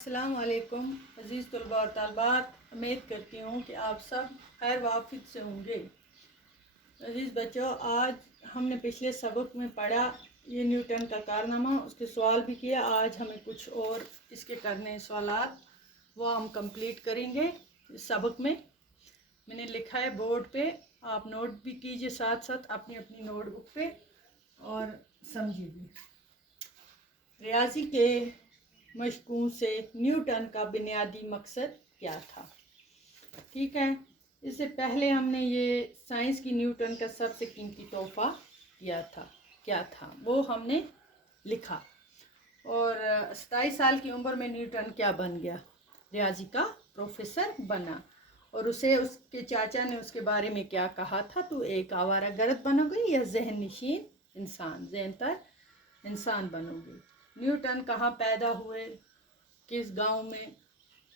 السلام علیکم عزیز طلباء اور طالبات، امید کرتی ہوں کہ آپ سب خیر وافیت سے ہوں گے۔ عزیز بچوں، آج ہم نے پچھلے سبق میں پڑھا یہ نیوٹن کا کارنامہ، اس کے سوال بھی کیا۔ آج ہمیں کچھ اور اس کے کرنے سوالات وہ ہم کمپلیٹ کریں گے اس سبق میں۔ میں نے لکھا ہے بورڈ پہ، آپ نوٹ بھی کیجئے ساتھ ساتھ اپنی اپنی نوٹ بک پہ اور سمجھیے بھی۔ ریاضی کے مشقوں سے نیوٹن کا بنیادی مقصد کیا تھا؟ ٹھیک ہے، اس سے پہلے ہم نے یہ سائنس کی نیوٹن کا سب سے قیمتی تحفہ کیا تھا وہ ہم نے لکھا۔ اور 27 سال کی عمر میں نیوٹن کیا بن گیا؟ ریاضی کا پروفیسر بنا، اور اسے اس کے چاچا نے اس کے بارے میں کیا کہا تھا؟ تو ایک آوارہ گرد بنو گی یا ذہن نشین انسان، ذہن تر انسان بنو گی۔ نیوٹن کہاں پیدا ہوئے، کس گاؤں میں،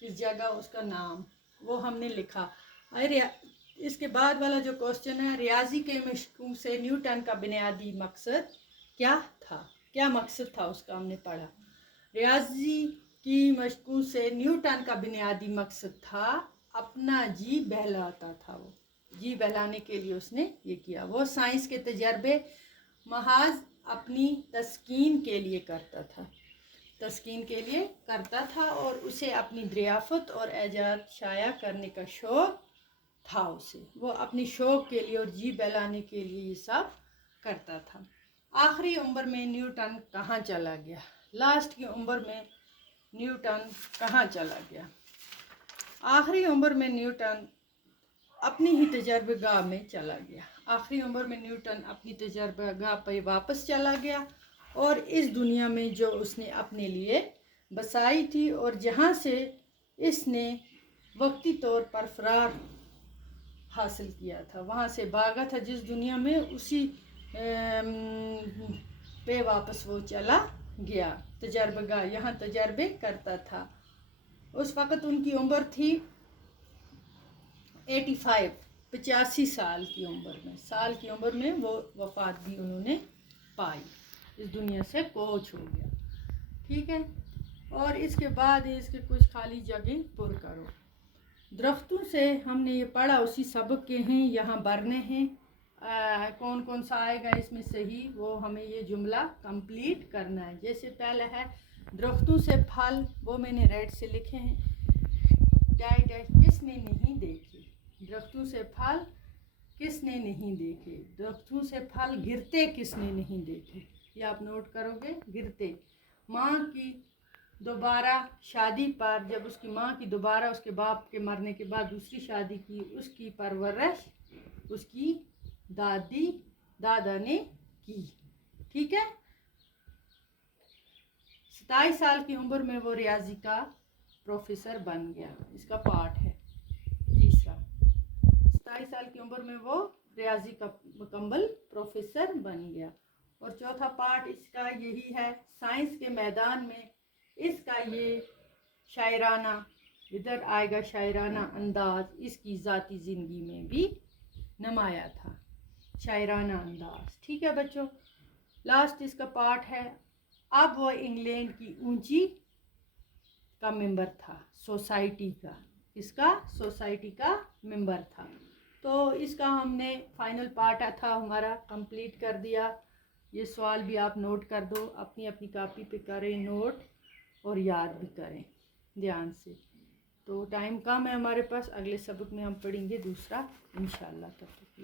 کس جگہ، اس کا نام وہ ہم نے لکھا۔ اس کے بعد والا جو کوشچن ہے، ریاضی کے مشقوں سے نیوٹن کا بنیادی مقصد کیا تھا؟ کیا مقصد تھا اس کا ہم نے پڑھا۔ ریاضی کی مشقوں سے نیوٹن کا بنیادی مقصد تھا اپنا جی بہلاتا تھا۔ وہ جی بہلانے کے لیے اس نے یہ کیا۔ وہ سائنس کے تجربے محض اپنی تسکین کے لیے کرتا تھا اور اسے اپنی دریافت اور ایجاد شائع کرنے کا شوق تھا۔ اسے وہ اپنی شوق کے لیے اور جی بہلانے کے لیے یہ سب کرتا تھا۔ آخری عمر میں نیوٹن کہاں چلا گیا؟ لاسٹ کی عمر میں نیوٹن کہاں چلا گیا؟ آخری عمر میں نیوٹن اپنی ہی تجربہ گاہ میں چلا گیا۔ آخری عمر میں نیوٹن اپنی تجربہ گاہ پہ واپس چلا گیا اور اس دنیا میں جو اس نے اپنے لیے بسائی تھی اور جہاں سے اس نے وقتی طور پر فرار حاصل کیا تھا، وہاں سے بھاگا تھا جس دنیا میں، اسی پہ واپس وہ چلا گیا۔ تجربہ گاہ، یہاں تجربے کرتا تھا۔ اس وقت ان کی عمر تھی 85 سال کی عمر میں وہ وفات بھی انہوں نے پائی، اس دنیا سے کوچ ہو گیا۔ ٹھیک ہے، اور اس کے بعد اس کے کچھ خالی جگہ پر کرو۔ درختوں سے ہم نے یہ پڑھا، اسی سبق کے ہیں، یہاں برنے ہیں۔ کون کون سا آئے گا اس میں صحیح، وہ ہمیں یہ جملہ کمپلیٹ کرنا ہے۔ جیسے پہلے ہے درختوں سے پھل، وہ میں نے ریڈ سے لکھے ہیں، ڈیش ڈیش کس نے نہیں دیکھے۔ درختوں سے پھل کس نے نہیں دیکھے، درختوں سے پھل گرتے کس نے نہیں دیکھے، یہ آپ نوٹ کرو گے، گرتے۔ ماں کی دوبارہ شادی پر، جب اس کی ماں کی دوبارہ اس کے باپ کے مرنے کے بعد دوسری شادی کی، اس کی پرورش اس کی دادا نے کی۔ ٹھیک ہے، 27 سال کی عمر میں وہ ریاضی کا پروفیسر بن گیا۔ اس کا پارٹ ہے تیسرا، 27 سال کی عمر میں وہ ریاضی کا مکمل پروفیسر بن گیا۔ اور چوتھا پارٹ اس کا یہی ہے، سائنس کے میدان میں اس کا یہ شاعرانہ، ادھر آئے گا شاعرانہ انداز، اس کی ذاتی زندگی میں بھی نمایاں تھا، شاعرانہ انداز۔ ٹھیک ہے بچوں، لاسٹ اس کا پارٹ ہے، اب وہ انگلینڈ کی اونچی کا ممبر تھا، سوسائٹی کا، اس کا سوسائٹی کا ممبر تھا۔ تو اس کا ہم نے فائنل پارٹ تھا ہمارا کمپلیٹ کر دیا۔ یہ سوال بھی آپ نوٹ کر دو، اپنی اپنی کاپی پہ کریں نوٹ اور یاد بھی کریں دھیان سے۔ تو ٹائم کم ہے ہمارے پاس، اگلے سبق میں ہم پڑھیں گے دوسرا انشاءاللہ۔ تب تک